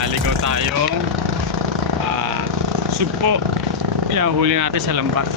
naligaw tayong sugpo. Yan, huli natin sa lambat.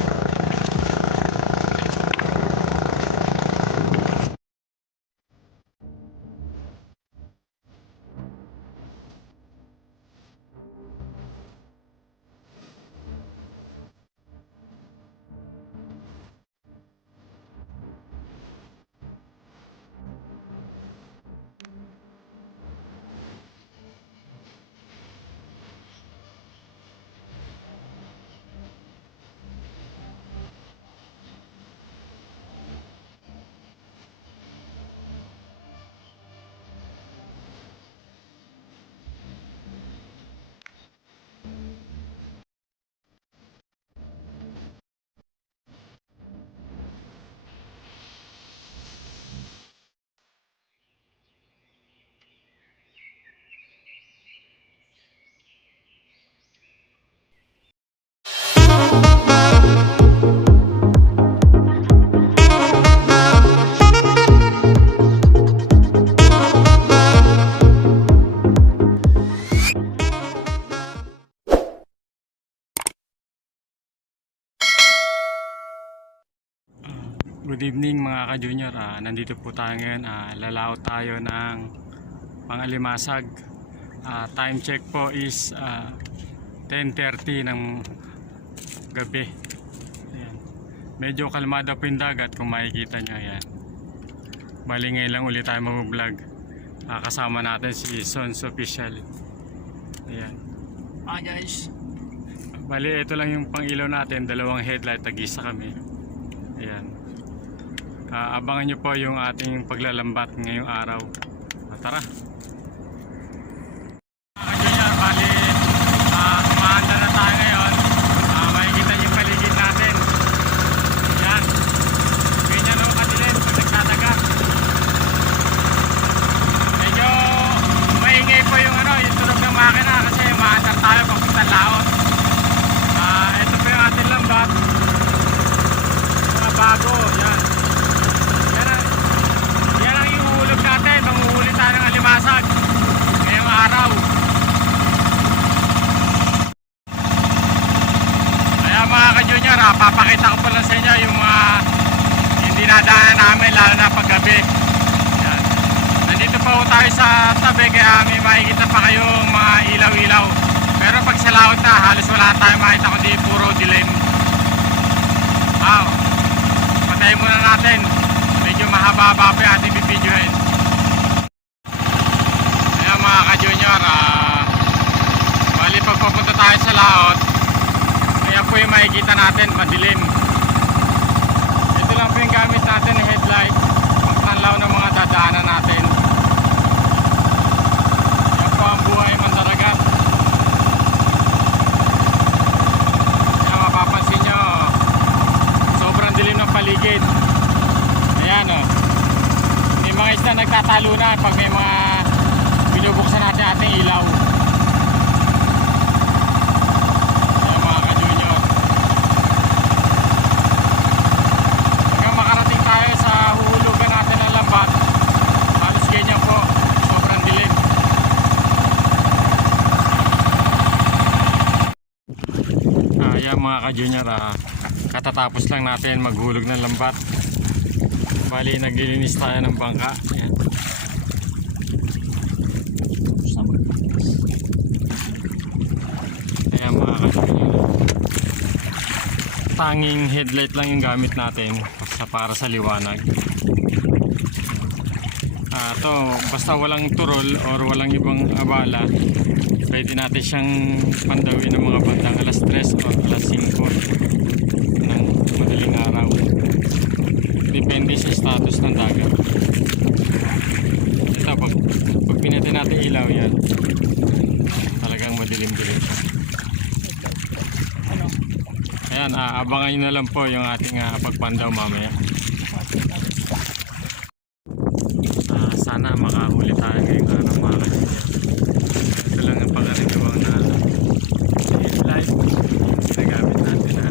Good evening mga ka-junior. Nandito po tayo ngayon. Lalao tayo ng pangalimasag. Time check po is 10:30 ng gabi. Ayan. Medyo kalmada po yung dagat kung makikita nyo. Ayan. Bali ngayon lang ulit tayo mag-vlog. Kasama natin si Sons Official. Ayan. Guys. Bali ito lang yung pang-ilaw natin. Dalawang headlight, tag-isa kami. Ayan. Abangan nyo po yung ating paglalambat ngayong araw. Tara! Mga junior, bali umaanda na tayo ngayon. Makikita nyo yung paligid natin. Yan. Ganyan o kadilim pag nagtataga. Medyo maingay po yung tunog ng makina kasi umaanda tayo papunta laot. Ito po yung ating lambat. Mga bago. Yan. Manguhuli tayo ng alimasag ngayong araw. Kaya mga ka-junior, papakita ko pa lang sa inyo yung mga dinadaanan namin lalo na paggabi. Yan. Nandito pa po tayo sa tabi kaya may makikita pa kayong mga ilaw-ilaw. Pero pag sa laot na halos wala tayong makita kundi puro dilim. Patayin muna natin. Medyo mahaba-haba pa yung ating bibidyohin. Mga ka-junior, bali pag papunta tayo sa laot, kaya po yung makikita natin madilim. Ito lang po yung gamit natin ng headlight pang panlaw ng mga dadaanan natin. Yan po ang buhay mandaragat. Kaya mapapansin nyo, sobrang dilim ng paligid. Ayan o, may mga isda nagtatalunan pag may mga binubuksan natin ating ilaw. Ayan mga ka-junior, hanggang makarating tayo sa huhulugan natin ng lambat, halos ganyan po, sobrang dilim. Ayan mga ka-junior, katatapos lang natin maghulog ng lambat. Bali naglilinis tayo ng bangka. Ayan. Tanging headlight lang yung gamit natin para sa liwanag. Basta walang turol or walang ibang abala, pwede natin siyang pandawin ng mga bandang alas 3 o alas 5 ng madaling araw. Depende sa status ng dagat. Ito, pag pinatay natin ilaw yan, talagang madilim-dilim siya. Ayan, abangan nyo na lang po yung ating pagpandaw mamaya. Sana makahuli tayo ngayong araw mga ka-junior. Ito lang ang pangaliwang na headlight na gamit natin na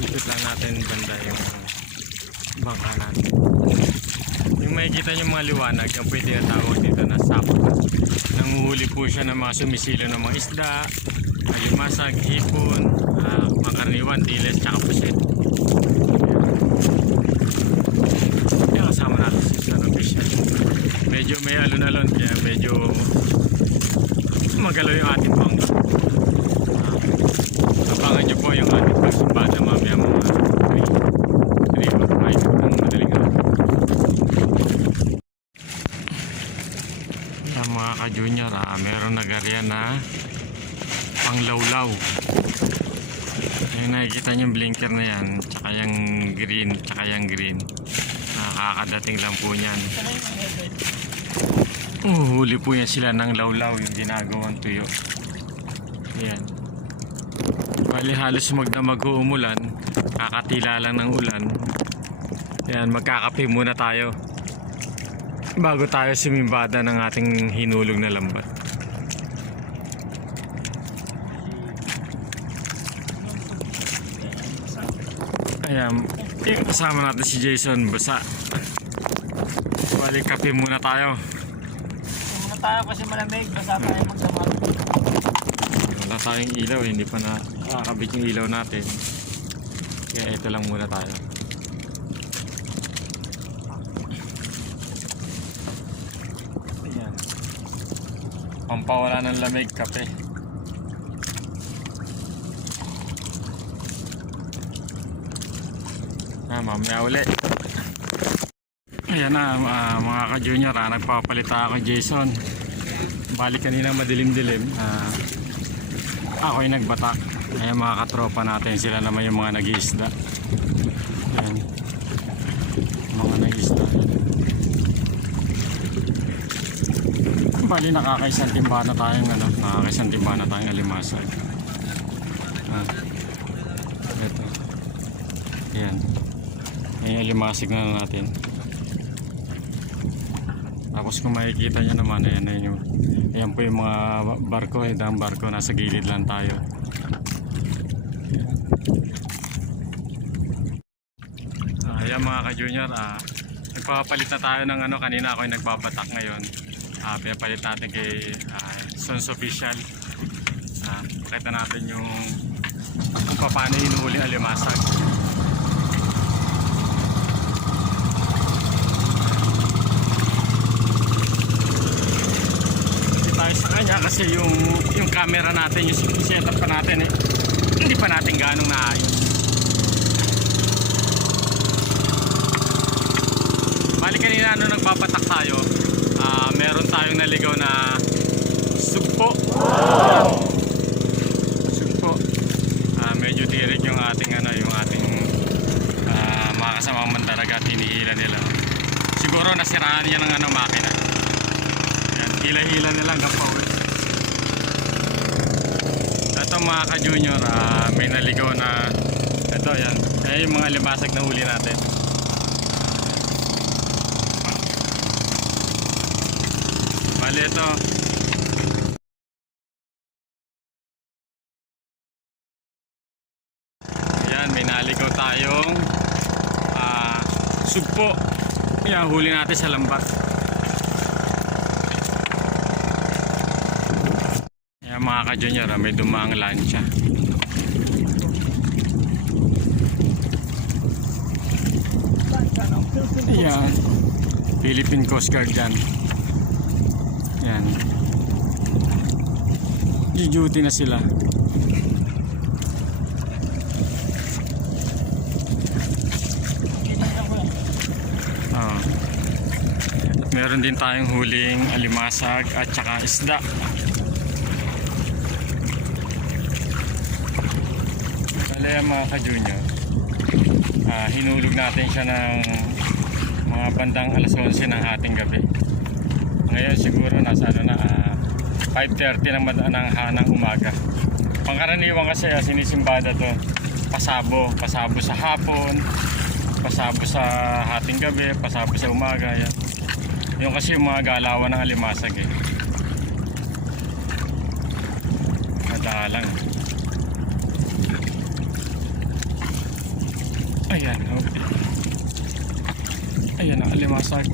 ikot lang natin banda yung bangka natin. Yung makikita nyo mga liwanag, yan po yung tinatawag dito na sapot. Nanguhuli po siya ng mga sumisilo ng mga isda, alimasag, hipon, mga karaniwan, diles, tsaka pusit. Yan, kasama natin si Son Official. Medyo may alon-alon, kaya medyo magalaw yung ating bangka. Abangan nyo po yung ating pagsumbada mamaya mga 3 or 5 ng madaling araw. Yan mga ka-junior, meron nag-area na panglawlaw. Yung nakikita nyo yung blinker na yan, tsaka yung green, nakakadating lang po yan. Huli po yan sila ng lawlaw, yung ginagawang tuyo. Ayan. Bali halos magdamag umulan, kakatila lang ng ulan. Ayan, magkakape muna tayo bago tayo sumimbada ng ating hinulog na lambat. Ayan, kasama natin si Jason basa. Bali kape muna tayo. Muna tayo kasi malamig, basa tayo magdamag. Wala tayong ilaw, hindi pa nakakabit yung ilaw natin. Kaya ito lang muna tayo. Ayan. Pampawala ng lamig, kape. Mamaya ulit. Ayan na mga ka-junior, nagpapalit ako Jason. Balik kanina madilim-dilim. Ako yung nagbatak. Ayan mga katropa natin, sila naman yung mga nag-iisda. Ayan, mga nag-iisda. Bali nakakaisang timba na tayong alimasag. Ito. Ayan. Ayan alimasag na natin. Tapos kung makikita nyo naman, ayan po yung mga barko, ang barko, nasa gilid lang tayo. Ayan mga ka-junior, nagpapalit na tayo ng kanina ako yung nagbabatak ngayon. Pinapalit natin kay Son Official. Pakita natin yung kung paano hinuhuli alimasag. Sa kanya kasi yung camera natin, yung setup pa natin hindi pa natin ganong naayos. Bali kanina nagpapatak tayo, meron tayong naligaw na sugpo. Medyo tirik yung ating mga kasamang mandaragat, hinihila nila. Siguro nasiraan niya ng makina. Hila-hila nilang kapawid. Ito mga ka-junior, may naligaw na ito, yan. Yung mga limasag na huli natin. Bali ito. Ayan, may naligaw tayong sugpo. Yan, huli natin sa lambat. Mga ka-junior, may dumaang lansya. Ayan, Philippine Coast Guard yan. Ayan, i-duty na sila. Meron din tayong huling alimasag at saka isda. Ayan mga ka-junior, hinulog natin siya ng mga bandang alas 11 ng ating gabi. Ngayon siguro nasa 5:30 ng umaga. Pangkaraniwan kasi sinisimbada to pasabo sa hapon, pasabo sa hating gabi, pasabo sa umaga. Yan. Yung kasi yung mga galawan ng alimasag madalang. Ayan, okay. Ayan ang alimasag.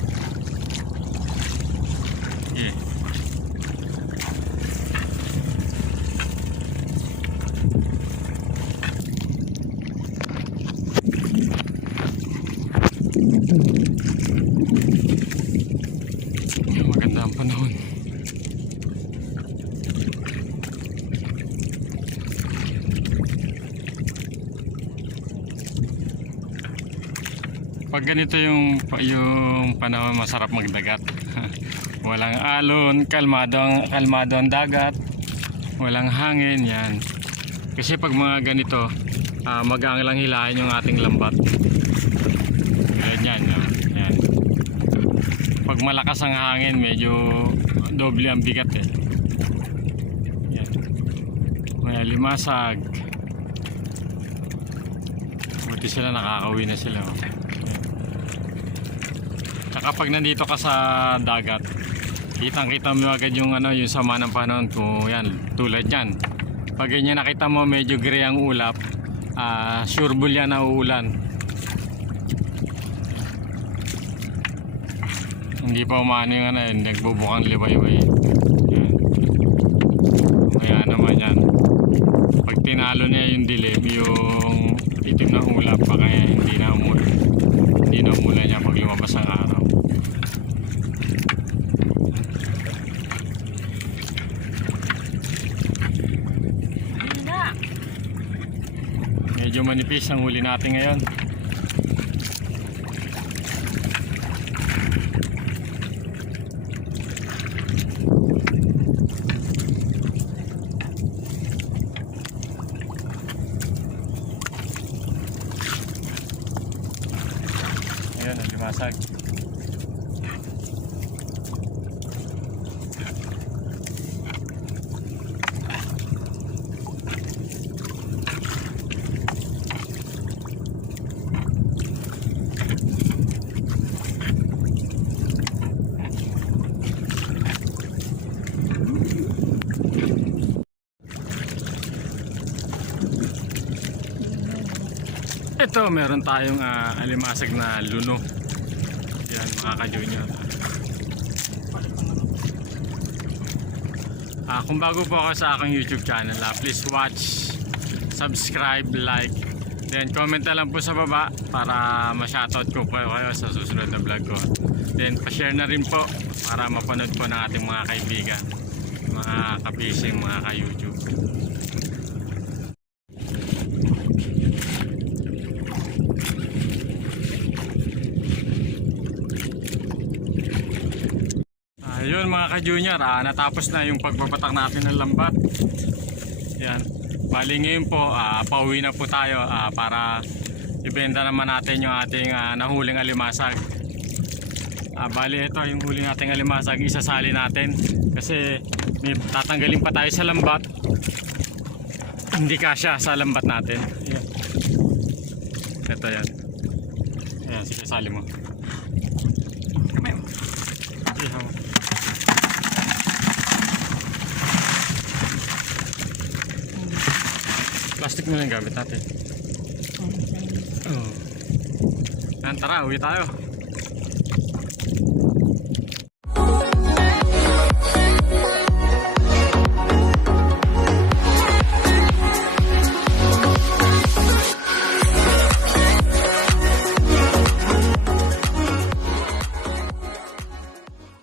panahon. Pag ganito yung panahon, masarap magdagat. Walang alon, kalmado ang dagat, walang hangin yan. Kasi pag mga ganito, magaang lang hilahin yung ating lambat. Ganyan, yan. Pag malakas ang hangin, medyo doble ang bigat eh. Yan. May limasag. Buti sila, nakakauwi na sila. Oh. Kapag nandito ka sa dagat, kitang-kita mo agad yung yung sama ng panahon ko. Yan, tulad yan. Pag ganyan nakita mo medyo gray ang ulap, sure bull yan na uulan. Hindi pa umano yung nagbubukang liwayway. Yan. Kaya naman yan. Pag tinalo niya yung dilim, yung itim ng ulap, baka hindi na umulan niya pag lumabas ang araw. Medyo manipis ang huli natin ngayon. Ayan, ang limasag. Ito, meron tayong alimasag na luno. Yan mga ka-junior. Kung bago po ako sa aking YouTube channel, please watch, subscribe, like, then comment na lang po sa baba para ma-shoutout ko po kayo sa susunod na vlog ko. Then pa-share na rin po para mapanood po ng ating mga kaibigan, mga ka-fishing, mga ka-YouTube. Ayun mga ka-junior, natapos na yung pagpapatak natin ng lambat. Yan. Bali ngayon po, pauwi na po tayo para ibenta naman natin yung ating nahuling alimasag. Bali ito yung huling nating alimasag, isasali natin. Kasi may tatanggalin pa tayo sa lambat. Hindi kasya sa lambat natin. Yan. Ito yan. Ayan, sige sali mo. Kamay mo. Ihaw. Plastic mo lang gamit natin. Tara, uwi tayo.